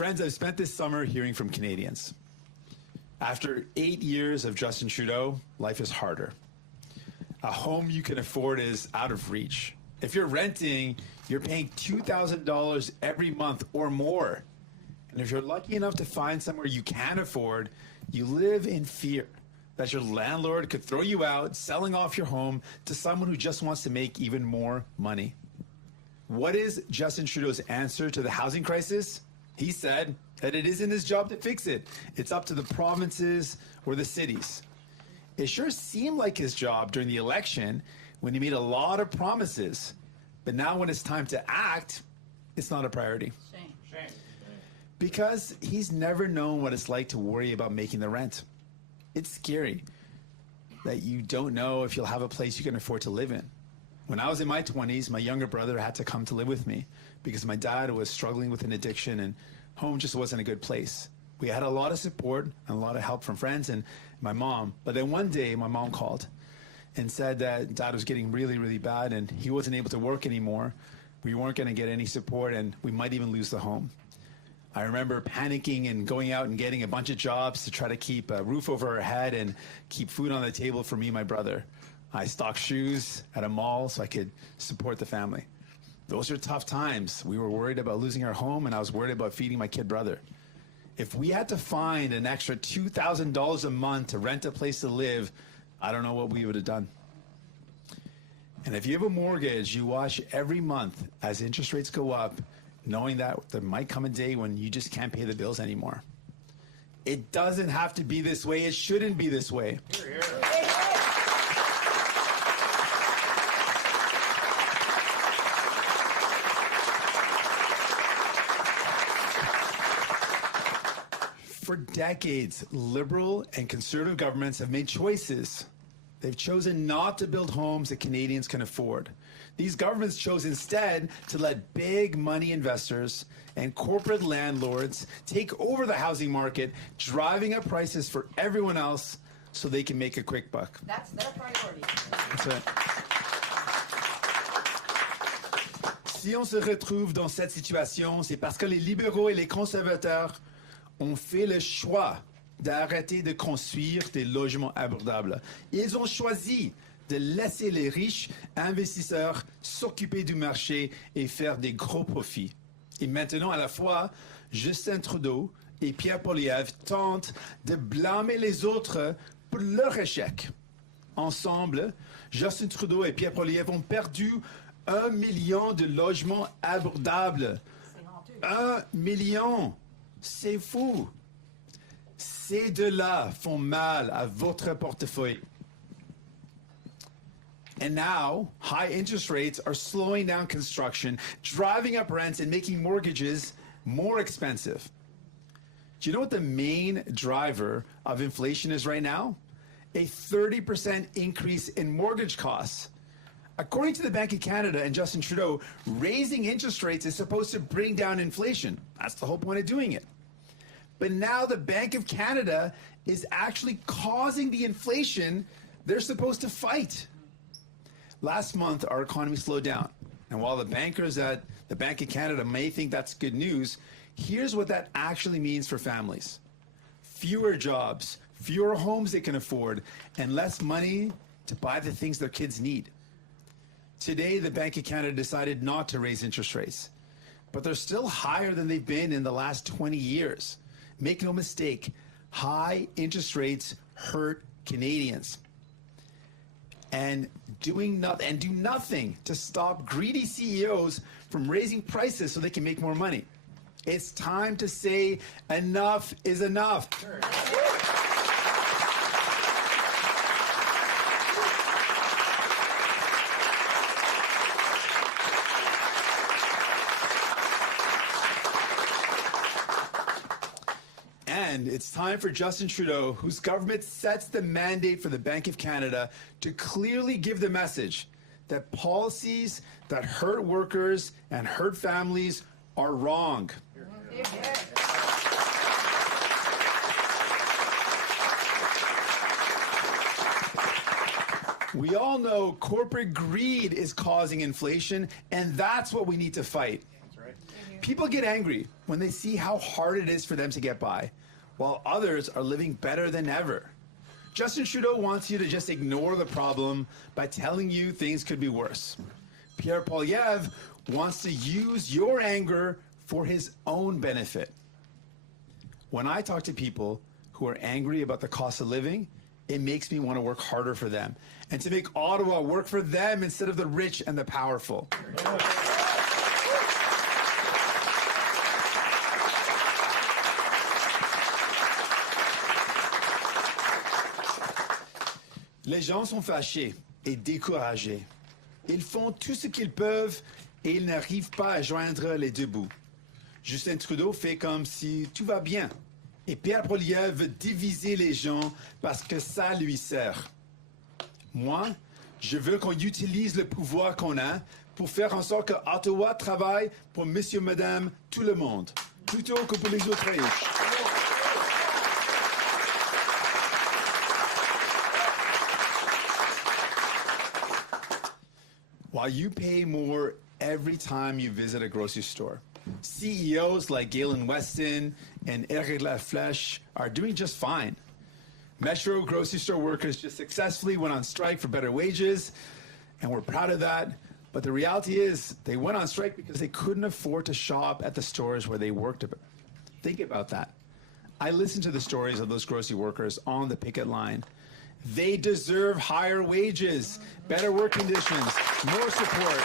Friends, I've spent this summer hearing from Canadians. After 8 years of Justin Trudeau, life is harder. A home you can afford is out of reach. If you're renting, you're paying $2,000 every month or more. And if you're lucky enough to find somewhere you can afford, you live in fear that your landlord could throw you out, selling off your home to someone who just wants to make even more money. What is Justin Trudeau's answer to the housing crisis? He said that it isn't his job to fix it. It's up to the provinces or the cities. It sure seemed like his job during the election when he made a lot of promises. But now when it's time to act, it's not a priority. Shame. Because he's never known what it's like to worry about making the rent. It's scary that you don't know if you'll have a place you can afford to live in. When I was in my 20s, my younger brother had to come to live with me because my dad was struggling with an addiction and home just wasn't a good place. We had a lot of support and a lot of help from friends and my mom. But then one day my mom called and said that dad was getting really, really bad and he wasn't able to work anymore. We weren't going to get any support and we might even lose the home. I remember panicking and going out and getting a bunch of jobs to try to keep a roof over our head and keep food on the table for me and my brother. I stocked shoes at a mall so I could support the family. Those are tough times. We were worried about losing our home and I was worried about feeding my kid brother. If we had to find an extra $2,000 a month to rent a place to live, I don't know what we would have done. And if you have a mortgage, you watch every month as interest rates go up, knowing that there might come a day when you just can't pay the bills anymore. It doesn't have to be this way. It shouldn't be this way. Hear, hear. For decades, liberal and conservative governments have made choices. They've chosen not to build homes that Canadians can afford. These governments chose instead to let big money investors and corporate landlords take over the housing market, driving up prices for everyone else so they can make a quick buck. That's their priority. That's it. Si on se retrouve dans cette situation, c'est parce que les libéraux et les conservateurs ont fait le choix d'arrêter de construire des logements abordables. Ils ont choisi de laisser les riches investisseurs s'occuper du marché et faire des gros profits. Et maintenant, à la fois, Justin Trudeau et Pierre Poilievre tentent de blâmer les autres pour leur échec. Ensemble, Justin Trudeau et Pierre Poilievre ont perdu 1 million de logements abordables. 1 million! C'est fou! Ces deux-là font mal à votre portefeuille. And now, high interest rates are slowing down construction, driving up rents, and making mortgages more expensive. Do you know what the main driver of inflation is right now? A 30% increase in mortgage costs. According to the Bank of Canada and Justin Trudeau, raising interest rates is supposed to bring down inflation. That's the whole point of doing it. But now the Bank of Canada is actually causing the inflation they're supposed to fight. Last month, our economy slowed down. And while the bankers at the Bank of Canada may think that's good news, here's what that actually means for families. Fewer jobs, fewer homes they can afford, and less money to buy the things their kids need. Today, the Bank of Canada decided not to raise interest rates, but they're still higher than they've been in the last 20 years. Make no mistake, high interest rates hurt Canadians. And do nothing to stop greedy CEOs from raising prices so they can make more money. It's time to say enough is enough. Sure. And it's time for Justin Trudeau, whose government sets the mandate for the Bank of Canada, to clearly give the message that policies that hurt workers and hurt families are wrong. We all know corporate greed is causing inflation, and that's what we need to fight. People get angry when they see how hard it is for them to get by, while others are living better than ever. Justin Trudeau wants you to just ignore the problem by telling you things could be worse. Pierre Poilievre wants to use your anger for his own benefit. When I talk to people who are angry about the cost of living, it makes me want to work harder for them and to make Ottawa work for them instead of the rich and the powerful. Les gens sont fâchés et découragés. Ils font tout ce qu'ils peuvent et ils n'arrivent pas à joindre les deux bouts. Justin Trudeau fait comme si tout va bien. Et Pierre Poilievre veut diviser les gens parce que ça lui sert. Moi, je veux qu'on utilise le pouvoir qu'on a pour faire en sorte que Ottawa travaille pour monsieur, madame, tout le monde, plutôt que pour les autres riches. While you pay more every time you visit a grocery store, CEOs like Galen Weston and Eric Laflèche are doing just fine. Metro grocery store workers just successfully went on strike for better wages, and we're proud of that. But the reality is they went on strike because they couldn't afford to shop at the stores where they worked. Think about that. I listened to the stories of those grocery workers on the picket line. They deserve higher wages, better work conditions, more support.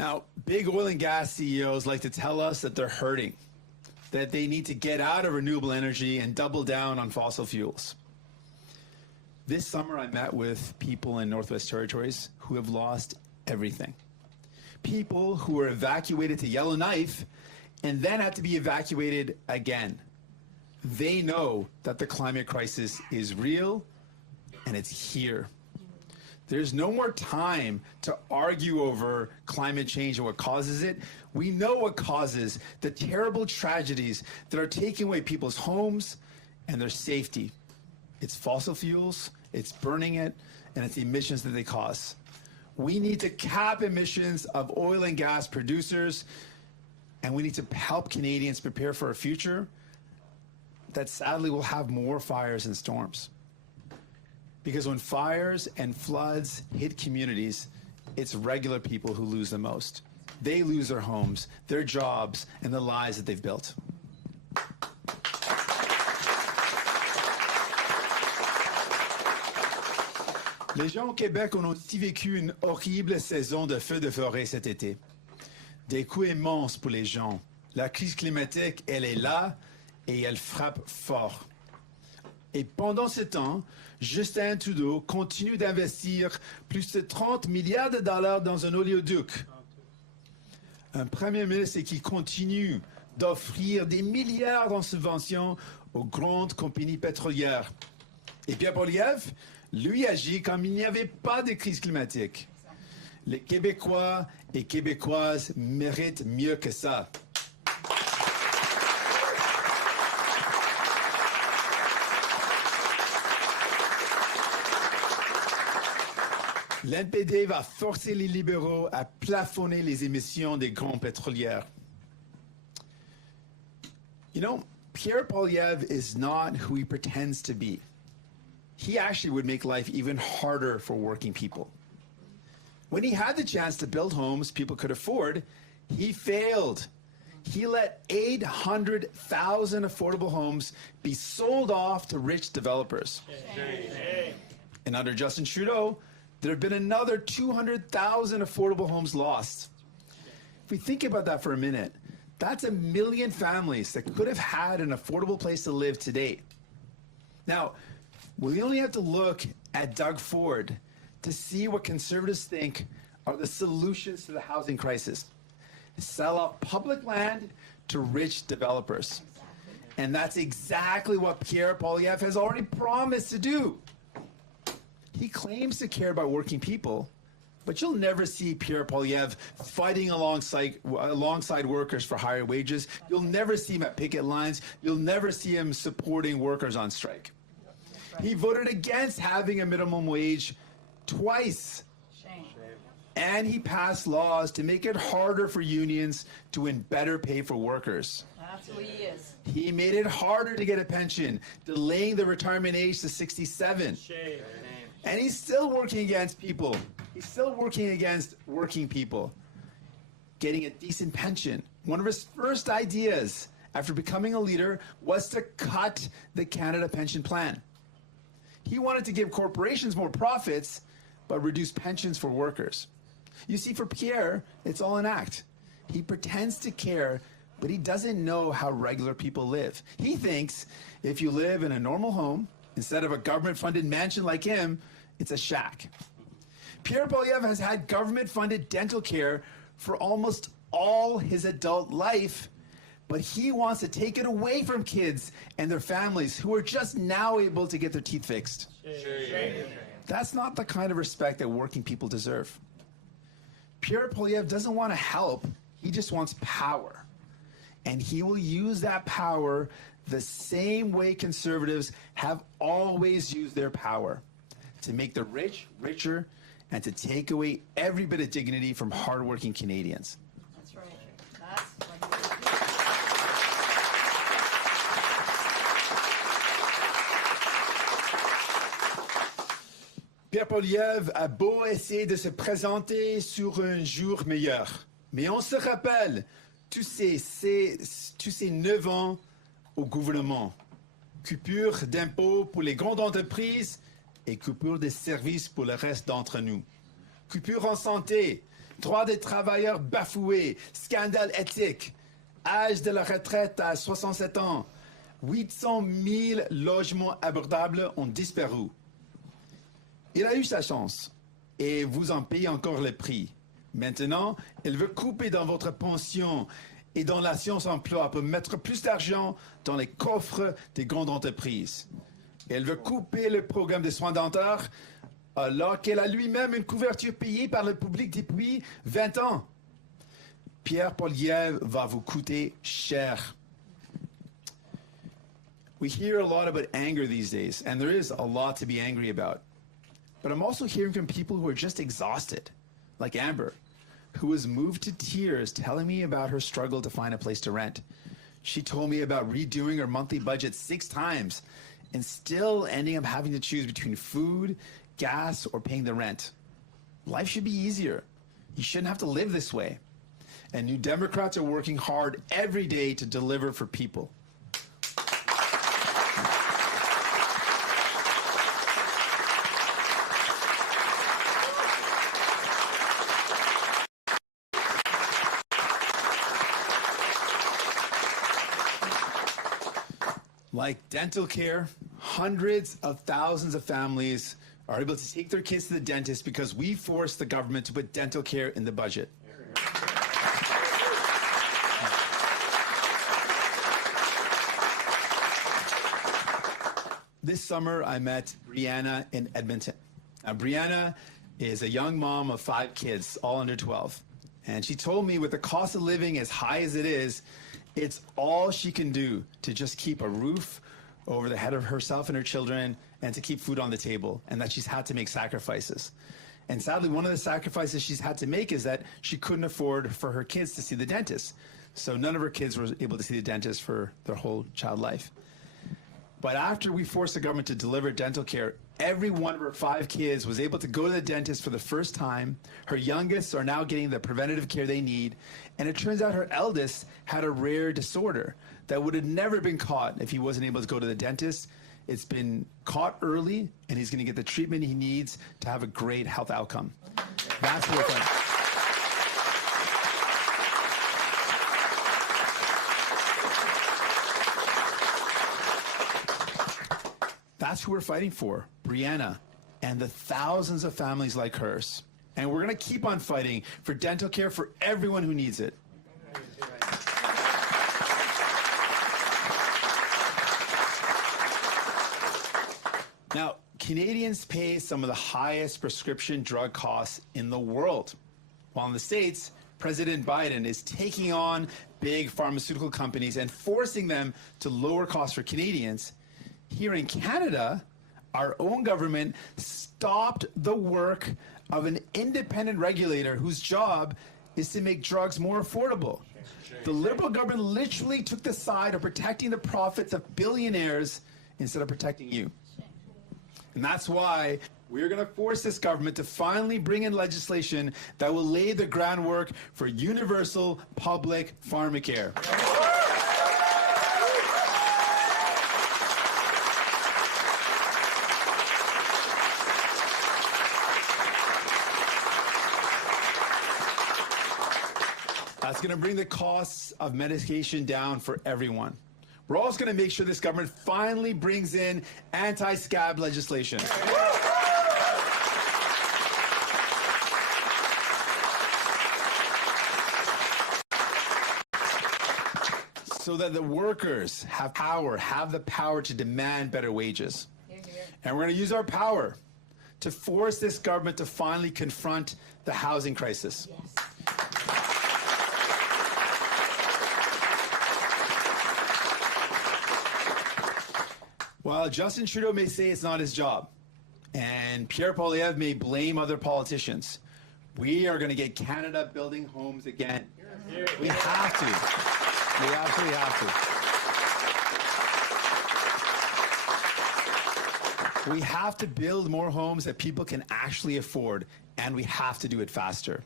Now, big oil and gas CEOs like to tell us that they're hurting, that they need to get out of renewable energy and double down on fossil fuels. This summer, I met with people in Northwest Territories who have lost everything. People who were evacuated to Yellowknife and then had to be evacuated again. They know that the climate crisis is real and it's here. There's no more time to argue over climate change and what causes it. We know what causes the terrible tragedies that are taking away people's homes and their safety. It's fossil fuels, it's burning it, and it's the emissions that they cause. We need to cap emissions of oil and gas producers, and we need to help Canadians prepare for a future that sadly will have more fires and storms. Because when fires and floods hit communities, it's regular people who lose the most. They lose their homes, their jobs, and the lives that they've built. Les gens au Québec ont aussi vécu une horrible saison de feux de forêt cet été. Des coûts immenses pour les gens. La crise climatique, elle est là et elle frappe fort. Et pendant ce temps, Justin Trudeau continue d'investir plus de 30 milliards de dollars dans un oléoduc. Un premier ministre qui continue d'offrir des milliards en subventions aux grandes compagnies pétrolières. Et Pierre Poilievre, lui, agit comme il n'y avait pas de crise climatique. Les Québécois et Québécoises méritent mieux que ça. L'NPD va forcer les libéraux à plafonner les émissions des grandes pétrolières. You know, Pierre Poilievre is not who he pretends to be. He actually would make life even harder for working people. When he had the chance to build homes people could afford, he failed. He let 800,000 affordable homes be sold off to rich developers. And under Justin Trudeau, there have been another 200,000 affordable homes lost. If we think about that for a minute, that's 1 million families that could have had an affordable place to live today. Now, we only have to look at Doug Ford to see what Conservatives think are the solutions to the housing crisis. Sell off public land to rich developers. And that's exactly what Pierre Poilievre has already promised to do. He claims to care about working people, but you'll never see Pierre Poilievre fighting alongside workers for higher wages. You'll never see him at picket lines. You'll never see him supporting workers on strike. He voted against having a minimum wage twice. Shame. And he passed laws to make it harder for unions to win better pay for workers. That's who he is. He made it harder to get a pension, delaying the retirement age to 67. Shame. And he's still working against people. He's still working against working people getting a decent pension. One of his first ideas after becoming a leader was to cut the Canada Pension Plan. He wanted to give corporations more profits, but reduce pensions for workers. You see, for Pierre, it's all an act. He pretends to care, but he doesn't know how regular people live. He thinks if you live in a normal home, instead of a government-funded mansion like him, it's a shack. Pierre Poilievre has had government-funded dental care for almost all his adult life, but he wants to take it away from kids and their families who are just now able to get their teeth fixed. Shame. That's not the kind of respect that working people deserve. Pierre Poilievre doesn't want to help, he just wants power. And he will use that power the same way conservatives have always used their power, to make the rich richer and to take away every bit of dignity from hardworking Canadians. That's right. That's what Pierre Poilievre a beau essayer de se présenter sur un jour meilleur, mais on se rappelle tous ces 9 ans au gouvernement. Coupure d'impôts pour les grandes entreprises et coupure de services pour le reste d'entre nous. Coupure en santé, droits des travailleurs bafoués, scandale éthique, âge de la retraite à 67 ans, 800 000 logements abordables ont disparu. Il a eu sa chance et vous en payez encore le prix. Maintenant, il veut couper dans votre pension et dans la science-emploi pour mettre plus d'argent dans les coffres des grandes entreprises. Elle veut couper le programme de soins dentaires alors qu'elle a lui-même une couverture payée par le public depuis 20 ans. Pierre Poilievre va vous coûter cher. We hear a lot about anger these days, and there is a lot to be angry about. But I'm also hearing from people who are just exhausted, like Amber, who was moved to tears telling me about her struggle to find a place to rent. She told me about redoing her monthly budget 6 times and still ending up having to choose between food, gas, or paying the rent. Life should be easier. You shouldn't have to live this way. And New Democrats are working hard every day to deliver for people. Like dental care, hundreds of thousands of families are able to take their kids to the dentist because we forced the government to put dental care in the budget. This summer, I met Brianna in Edmonton. Now, Brianna is a young mom of 5 kids, all under 12. And she told me with the cost of living as high as it is, it's all she can do to just keep a roof over the head of herself and her children and to keep food on the table, and that she's had to make sacrifices. And sadly, one of the sacrifices she's had to make is that she couldn't afford for her kids to see the dentist. So none of her kids were able to see the dentist for their whole child life. But after we forced the government to deliver dental care, every one of her 5 kids was able to go to the dentist for the first time. Her youngest are now getting the preventative care they need. And it turns out her eldest had a rare disorder that would have never been caught if he wasn't able to go to the dentist. It's been caught early, and he's going to get the treatment he needs to have a great health outcome. That's what we're fighting. That's who we're fighting for, Brianna, and the thousands of families like hers. And we're going to keep on fighting for dental care for everyone who needs it. Now, Canadians pay some of the highest prescription drug costs in the world. While in the States, President Biden is taking on big pharmaceutical companies and forcing them to lower costs for Canadians. Here in Canada, our own government stopped the work of an independent regulator whose job is to make drugs more affordable. The Liberal government literally took the side of protecting the profits of billionaires instead of protecting you. And that's why we're going to force this government to finally bring in legislation that will lay the groundwork for universal public pharmacare. That's going to bring the costs of medication down for everyone. We're also going to make sure this government finally brings in anti-scab legislation. So that the workers have the power to demand better wages. And we're going to use our power to force this government to finally confront the housing crisis. Yes. While Justin Trudeau may say it's not his job, and Pierre Poilievre may blame other politicians, we are going to get Canada building homes again. We have to. We absolutely have to. We have to build more homes that people can actually afford, and we have to do it faster.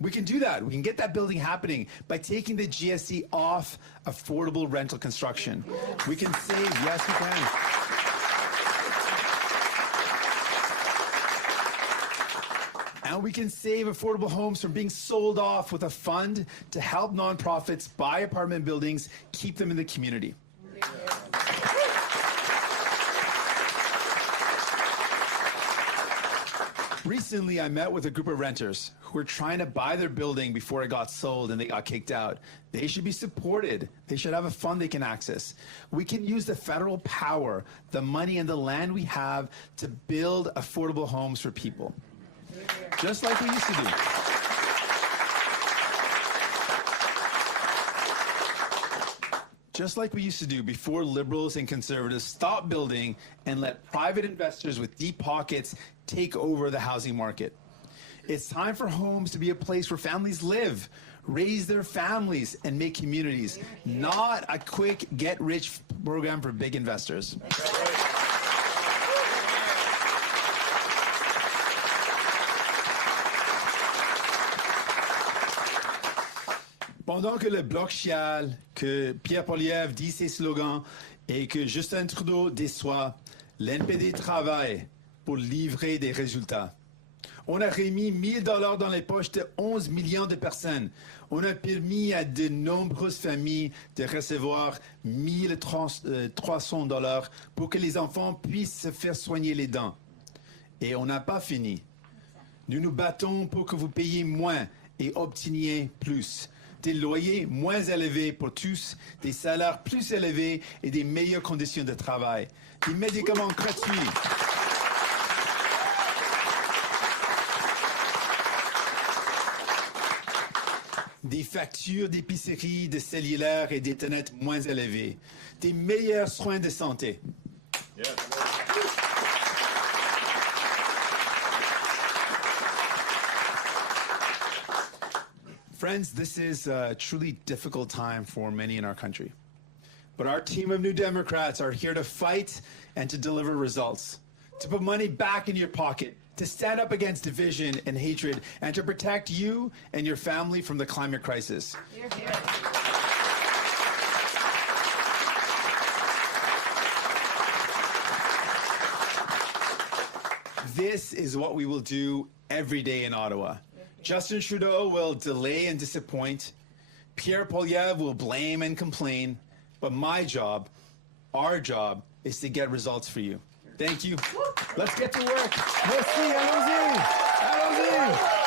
We can do that. We can get that building happening by taking the GST off affordable rental construction. We can save, yes, we can. And we can save affordable homes from being sold off with a fund to help nonprofits buy apartment buildings, keep them in the community. Recently, I met with a group of renters who were trying to buy their building before it got sold and they got kicked out. They should be supported. They should have a fund they can access. We can use the federal power, the money and the land we have to build affordable homes for people. Just like we used to do. Just like we used to do before Liberals and Conservatives stopped building and let private investors with deep pockets take over the housing market. It's time for homes to be a place where families live, raise their families, and make communities, not a quick get-rich program for big investors. Pendant que le Bloc chiale, que Pierre Poilievre dit ses slogans et que Justin Trudeau déçoit, l'NPD travaille pour livrer des résultats. On a remis $1 000 dans les poches de 11 millions de personnes. On a permis à de nombreuses familles de recevoir $1 300 pour que les enfants puissent se faire soigner les dents. Et on n'a pas fini. Nous nous battons pour que vous payiez moins et obteniez plus. Des loyers moins élevés pour tous, des salaires plus élevés et des meilleures conditions de travail. Des médicaments gratuits. Des factures d'épicerie, de cellulaire et d'Internet moins élevées. Des meilleurs soins de santé. Yeah. Friends, this is a truly difficult time for many in our country. But our team of New Democrats are here to fight and to deliver results, to put money back in your pocket, to stand up against division and hatred, and to protect you and your family from the climate crisis. Hear, hear. This is what we will do every day in Ottawa. Justin Trudeau will delay and disappoint. Pierre Poilievre will blame and complain. But my job, our job, is to get results for you. Thank you. Let's get to work. Merci, allons-y. Allons-y.